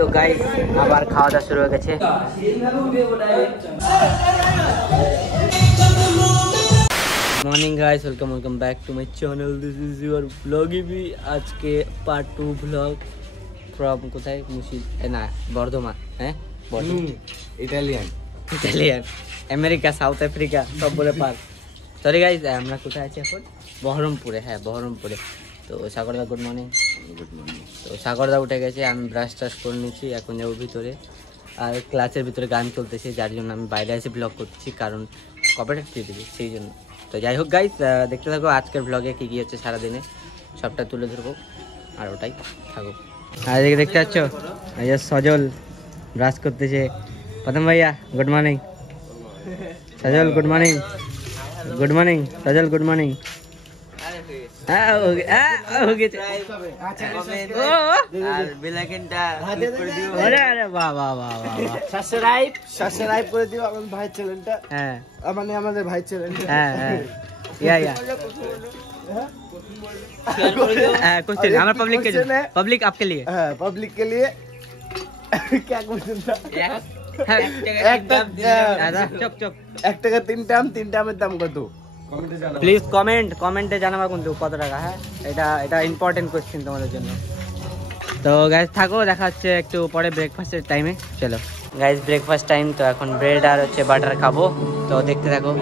তো গাইস আবার খাওয়া দাওয়া শুরু হয়ে গেছে। Morning guys, welcome back to my channel. This is your ব্লগিবি। আজকে পার্ট 2 ব্লগ ফ্রম কোথায় না বর্ধমান। হ্যাঁ ইটালিয়ান আমেরিকা, সাউথ আফ্রিকা সব বলে পার। সরি গাইস, আমরা কোথায় আছি এখন? বহরমপুরে। হ্যাঁ বহরমপুরে। তো সাগরদা গুড মর্নিং। তো সাগরদা উঠে গেছে, আমি ব্রাশ টাশ করে নিচ্ছি, এখন যাবো ভিতরে। আর ক্লাসের ভিতরে গান চলতেছে, যার জন্য আমি বাইরে এসে ব্লগ করছি, কারণ কপিরাইট দিয়ে দেবে সেই জন্য। তো যাই হোক গাইস, দেখতে থাকো আজকের ব্লগে কী কী হচ্ছে সারাদিনে, সবটা তুলে ধরবো আর ওটাই থাকো। আর এদিকে দেখতে পাচ্ছ এই যে সজল ব্রাশ করতেছে। প্রথম ভাইয়া গুড মর্নিং। সজল গুড মর্নিং। গুড মর্নিং সজল, গুড মর্নিং। আমাদের ভাই ছিলেন। पब्लिक आपके लिए। पब्लिक के लिए क्या क्वेश्चन था? एक টাকা তিন টামের দাম কত? প্লিজ কমেন্টে জানাবা কিন্তু কত টাকা। হ্যাঁ এটা ইম্পর্টেন্ট কোশ্চেন তোমাদের জন্য। তো গাইজ থাকো, দেখা হচ্ছে একটু পরে ব্রেকফাস্টের টাইমে। চলো গাইজ ব্রেকফাস্ট টাইম। তো এখন ব্রেড আর হচ্ছে বাটার খাবো, তো দেখতে থাকো।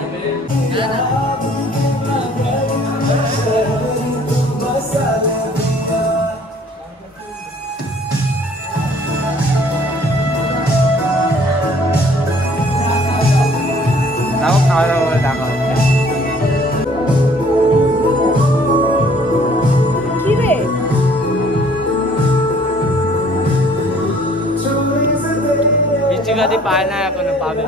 খাওয়া দাওয়া করে দেখা হচ্ছে। গাদি পায় না, এখন পাবে।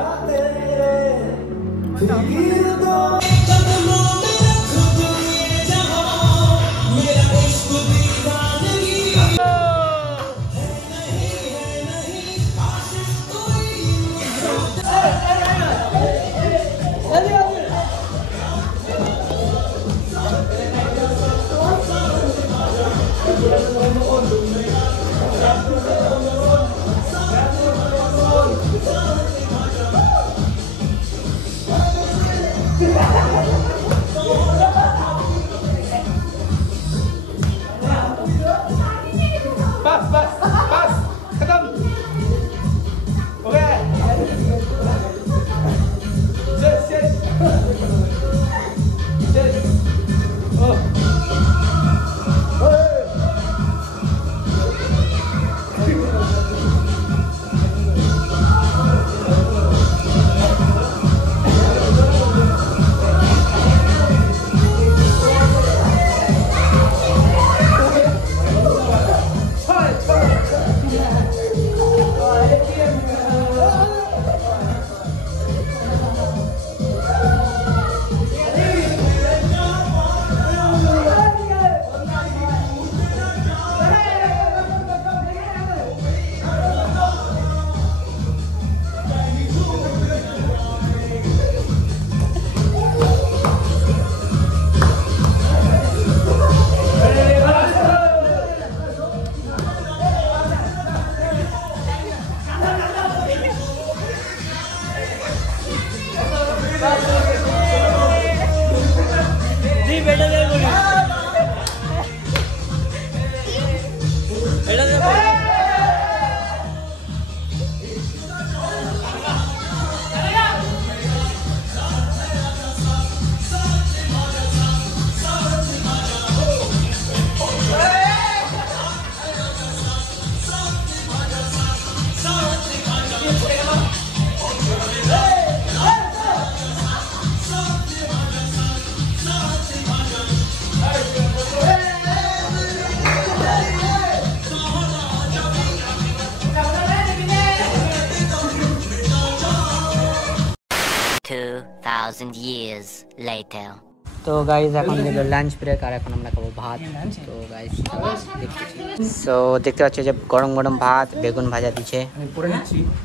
years later. তো গাইজ এখন দিল লাঞ্চ ব্রেক, আর এখন আমরা খাবো ভাত। তো গাইজ দেখতে পাচ্ছি যে গরম গরম ভাত, বেগুন ভাজা দিচ্ছে।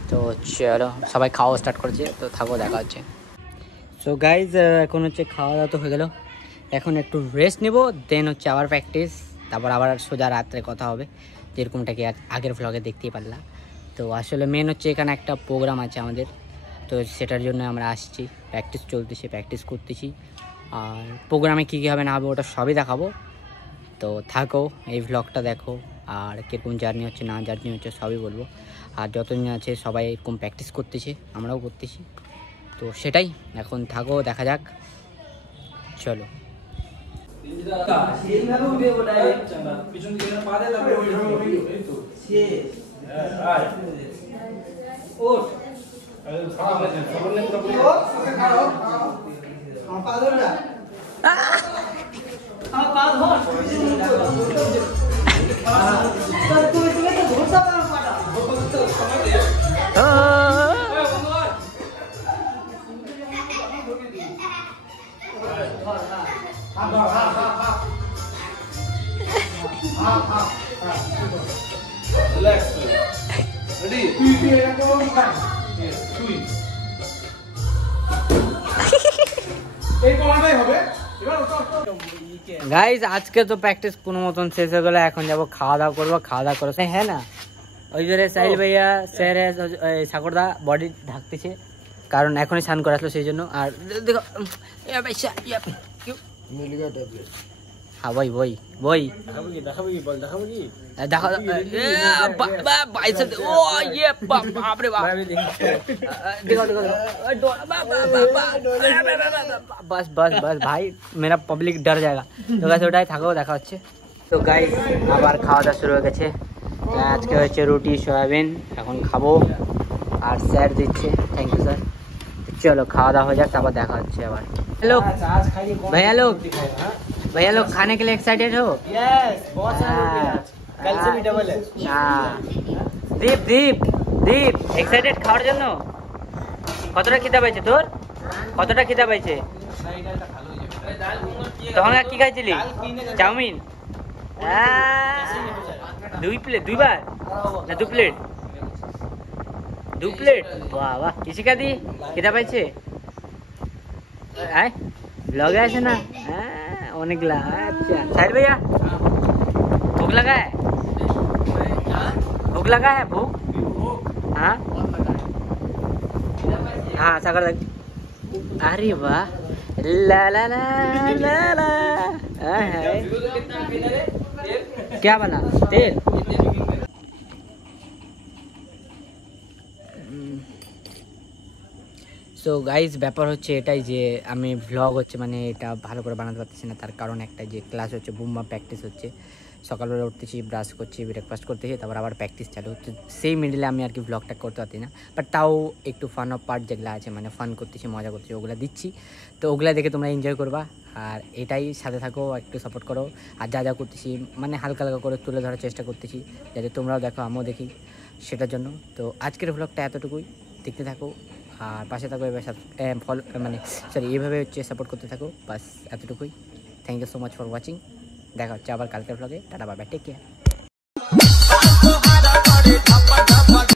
তো চলো সবাই খাওয়া স্টার্ট করেছে, তো থাকো দেখা হচ্ছে। সো গাইজ এখন হচ্ছে খাওয়া দাওয়া তো হয়ে গেল, এখন একটু রেস্ট নেব, দেন হচ্ছে আবার প্র্যাকটিস, তারপর আবার সোজা রাত্রে কথা হবে, যেরকমটাকে আগের ভ্লগে দেখতেই পারলাম। তো আসলে মেন হচ্ছে এখানে একটা প্রোগ্রাম আছে আমাদের, তো সেটার জন্য আমরা আসছি। প্র্যাকটিস চলতেছে, প্র্যাকটিস করতেছি। আর প্রোগ্রামে কী কী হবে না হবে ওটা সবই দেখাবো। তো থাকো, এই ভ্লগটা দেখো। আর কীরকম জার্নি হচ্ছে না জার্নি হচ্ছে সবই বলবো। আর যতজন আছে সবাই এরকম প্র্যাকটিস করতেছে, আমরাও করতেছি। তো সেটাই, এখন থাকো, দেখা যাক। চলো। গাইজ আজকে তো প্র্যাকটিস কোনো মতন শেষ হয়ে গেলো, এখন যাবো খাওয়া দাওয়া করবো। খাওয়া দাওয়া করো হ্যাঁ না, ওই জন্য সাহিল ভাইয়া স্যার সাগরদা বডি ঢাকতেছে, কারণ এখনই স্নান করে আসলো সেই জন্য। আর দেখো হ্যাঁ বই বই বই দেখো बस बस बस भाई मेरा पब्लिक डर जाएगा। তো গাইস ওটাই থাকো, দেখা হচ্ছে। তো গাইস আবার খাওয়া দাওয়া শুরু হয়ে গেছে। আজকে হচ্ছে রুটি সয়াবিন, এখন খাবো। আর স্যার দিচ্ছে, থ্যাংক ইউ স্যার। चलो खावा दावा हो जाए तब देखा अच्छे आबार। हेलो भैया लोग, भैया लोग खाने के लिए एक्साइटेड हो? यस, बहुत सारा रोटी है आज, कल से भी डबल है। हाँ दीप दीप दीप एक्साइटेड खाওয়ার জন্য? কতটা খিদা পাইছে তোর? কতটা খিদা পাইছে? তখন কি খাইছিলি? চাউমিন? দুই প্লেট, দুইবার না দু প্লেট? दो प्लेट? वाह वाह, किसी का दी? कितना पैसे आए ब्लॉग है ना? अनेकला। अच्छा साहिल भैया भूख लगा है? भूख लगा है? भूख हाँ हाँ सागर। अरे वाह, ला ला ला ला ला। क्या बना? तेल? সো গাইজ ব্যাপার হচ্ছে এটাই যে আমি ভ্লগ হচ্ছে মানে এটা ভালো করে বানাতে পারতেছি না, তার কারণ একটা যে ক্লাস হচ্ছে, বুম্বা প্র্যাকটিস হচ্ছে। সকালবেলা উঠতেছি, ব্রাশ করছি, ব্রেকফাস্ট করতেছি, তারপর আবার প্র্যাকটিস চালু হচ্ছে। সেই মিডিলে আমি আর কি ভ্লগটা করতে পারছি না, বাট তাও একটু ফান অফ পার্ট যেগুলো আছে মানে ফান করতেছি, মজা করতেছি, ওগুলো দিচ্ছি। তো ওগুলো দেখে তোমরা এনজয় করবা। আর এটাই সাথে থাকো, একটু সাপোর্ট করো। আর যা যা করতেছি মানে হালকা হালকা করে তুলে ধরার চেষ্টা করতেছি, যাতে তোমরাও দেখো আমিও দেখি, সেটার জন্য। তো আজকের ভ্লগটা এতটুকুই, দেখতে থাকো আর পাশে থাকো। এবার ফলো মানে সরি এইভাবে হচ্ছে সাপোর্ট করতে থাকো, বাস এতটুকুই। Thank you so much for watching. দেখা হচ্ছে আবার কালকের ভ্লগে। Tata bye bye, take care.